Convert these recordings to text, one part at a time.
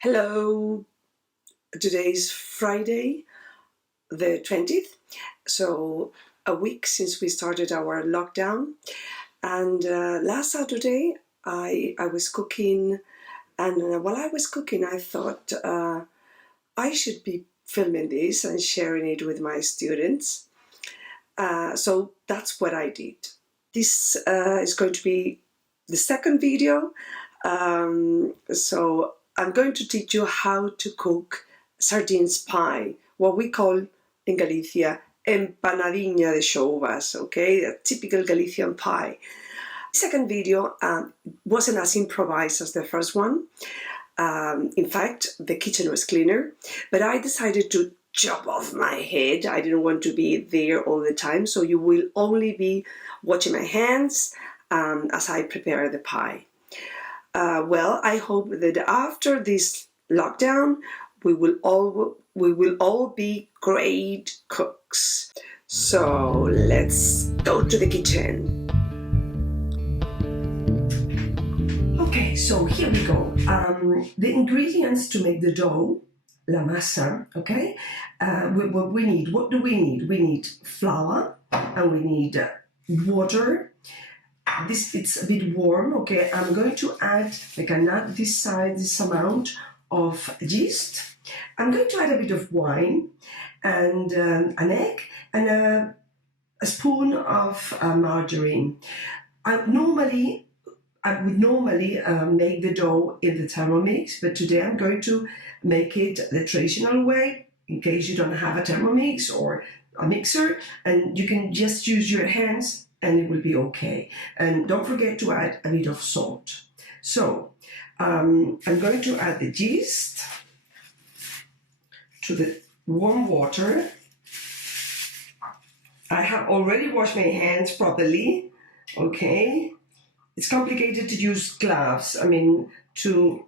Hello, today's Friday, the 20th. So, a week since we started our lockdown. And last Saturday, I was cooking. And while I was cooking, I thought I should be filming this and sharing it with my students. So, that's what I did. This is going to be the second video. So I'm going to teach you how to cook sardines pie, what we call in Galicia empanadinha de xouvas, okay, a typical Galician pie. The second video wasn't as improvised as the first one. In fact, the kitchen was cleaner, but I decided to chop off my head. I didn't want to be there all the time, so you will only be watching my hands as I prepare the pie. Well, I hope that after this lockdown, we will all be great cooks. So let's go to the kitchen. Okay, so here we go. The ingredients to make the dough, la masa, okay? What do we need? We need flour and we need water. It's a bit warm, okay? I'm going to add, I can add this amount of yeast. I'm going to add a bit of wine and an egg and a spoon of margarine. I would normally make the dough in the Thermomix, but today I'm going to make it the traditional way in case you don't have a Thermomix or a mixer, and you can just use your hands and it will be okay. And don't forget to add a bit of salt. So I'm going to add the yeast to the warm water. I have already washed my hands properly, okay? It's complicated to use gloves, to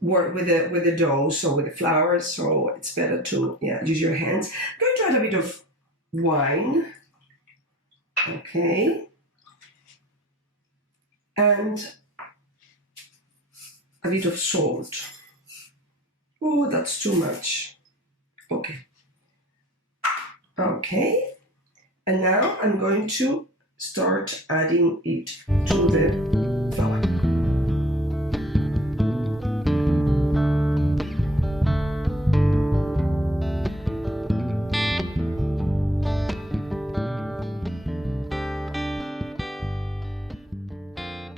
work with the dough, so with the flour, so it's better to use your hands. I'm going to add a bit of wine. Okay, and a bit of salt. Oh, that's too much. Okay, and now I'm going to start adding it to the flour.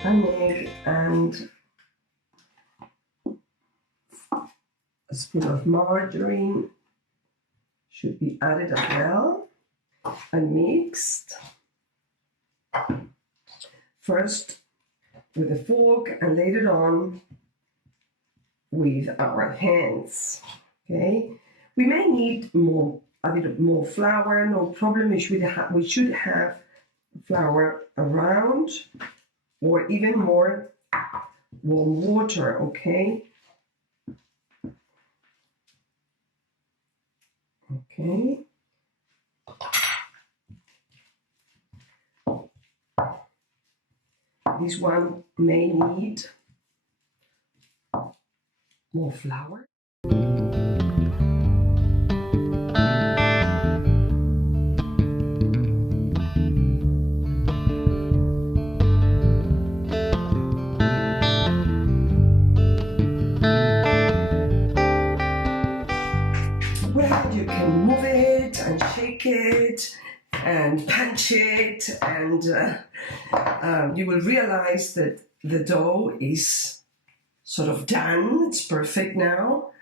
An egg and a spoon of margarine should be added as well and mixed. First with a fork and later on with our hands. Okay, we may need a bit more flour. No problem. We should have flour around, or even more warm water, okay? Okay. This one may need more flour. You can move it and shake it and punch it, and you will realize that the dough is sort of done. It's perfect now,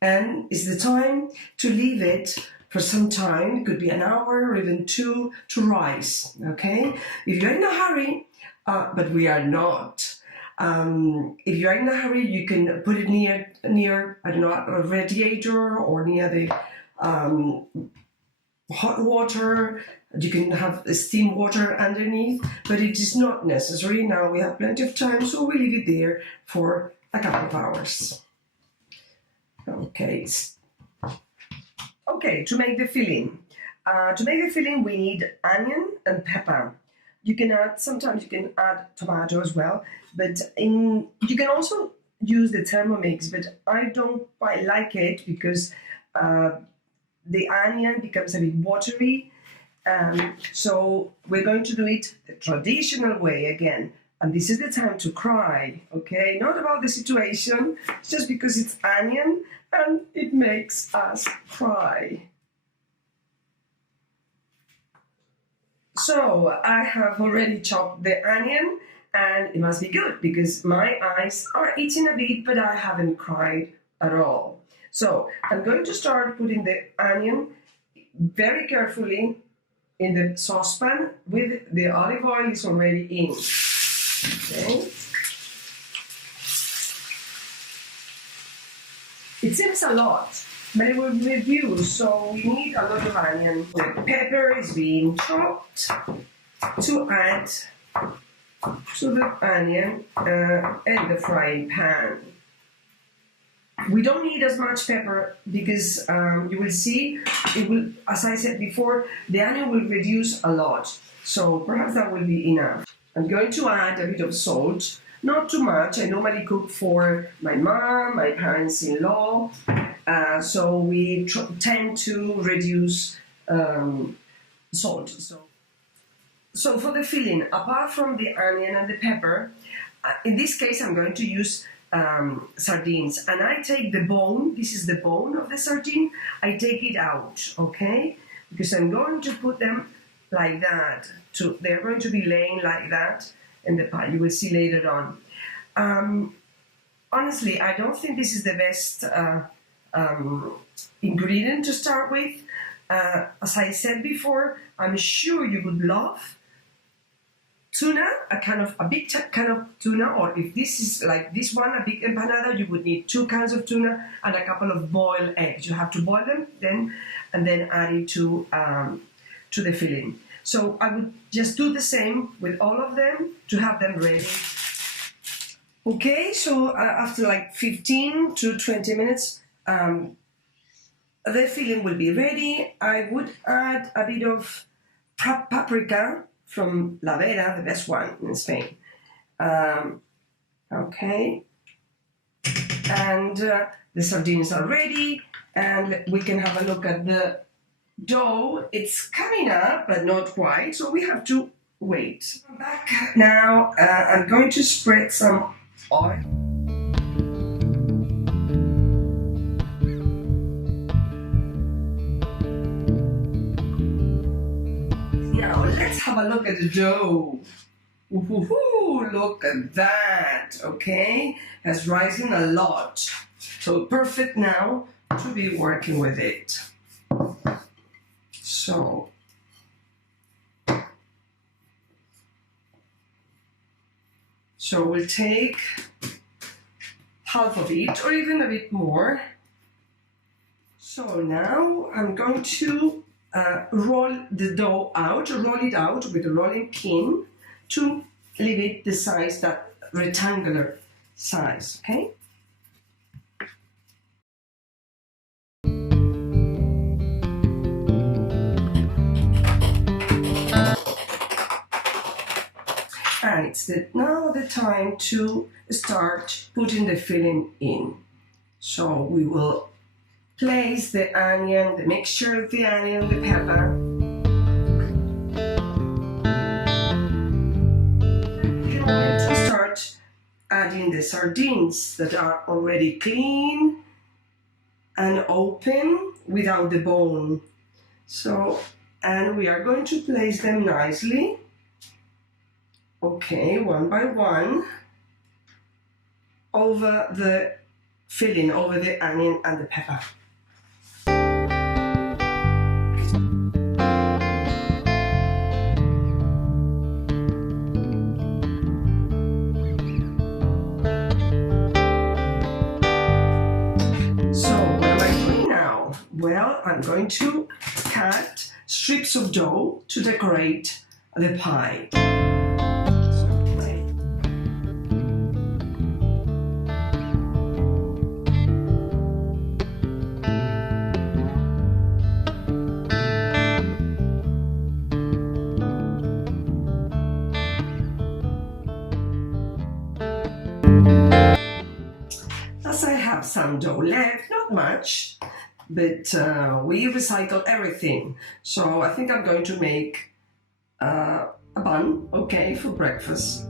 and it's the time to leave it for some time. It could be an hour or even two to rise. Okay, if you're in a hurry, but we are not. If you're in a hurry, you can put it near I don't know, a radiator or near the hot water. You can have steam water underneath, but it is not necessary. Now we have plenty of time, so we leave it there for a couple of hours. Okay. Okay, to make the filling. We need onion and pepper. Sometimes you can add tomato as well, but you can also use the Thermomix, but I don't quite like it because uh, the onion becomes a bit watery. So we're going to do it the traditional way again. And this is the time to cry, okay? Not about the situation, just because it's onion and it makes us cry. So I have already chopped the onion, and it must be good because my eyes are itching a bit, but I haven't cried at all. So I'm going to start putting the onion very carefully in the saucepan with the olive oil is already in. Okay. It seems a lot, but it will reduce, so we need a lot of onion. The pepper is being chopped to add to the onion and the frying pan. We don't need as much pepper because you will see, it will, as I said before, the onion will reduce a lot. So perhaps that will be enough. I'm going to add a bit of salt, not too much. I normally cook for my mom, my parents-in-law, so we tend to reduce salt. So for the filling, apart from the onion and the pepper, in this case I'm going to use sardines, and I take the bone. This is the bone of the sardine. I take it out, okay? Because I'm going to put them like that. They're going to be laying like that in the pie. You will see later on. Honestly, I don't think this is the best ingredient to start with. As I said before, I'm sure you would love tuna, a big kind of tuna, or if this is like this one, a big empanada, you would need 2 kinds of tuna and a couple of boiled eggs. You have to boil them and then add it to the filling. So I would just do the same with all of them to have them ready. Okay, so after like 15 to 20 minutes, the filling will be ready. I would add a bit of paprika from La Vera, the best one in Spain. Okay, and the sardines are ready, and we can have a look at the dough. It's coming up, but not quite, so we have to wait. I'm back now. I'm going to spread some oil. Now let's have a look at the dough. Woohoo! Look at that. Okay, it's rising a lot, so perfect now to be working with it. So we'll take half of it, or even a bit more. So now I'm going to roll the dough out, roll it out with a rolling pin to leave it the size, that rectangular size, okay? And it's now the time to start putting the filling in. So we will place the onion, the mixture of the onion, the pepper. We're going to start adding the sardines that are already clean and open without the bone. And we are going to place them nicely. Okay, one by one, over the filling, over the onion and the pepper. So what am I doing now? Well, I'm going to cut strips of dough to decorate the pie. some dough left, not much, but we recycle everything. So I think I'm going to make a bun, okay, for breakfast.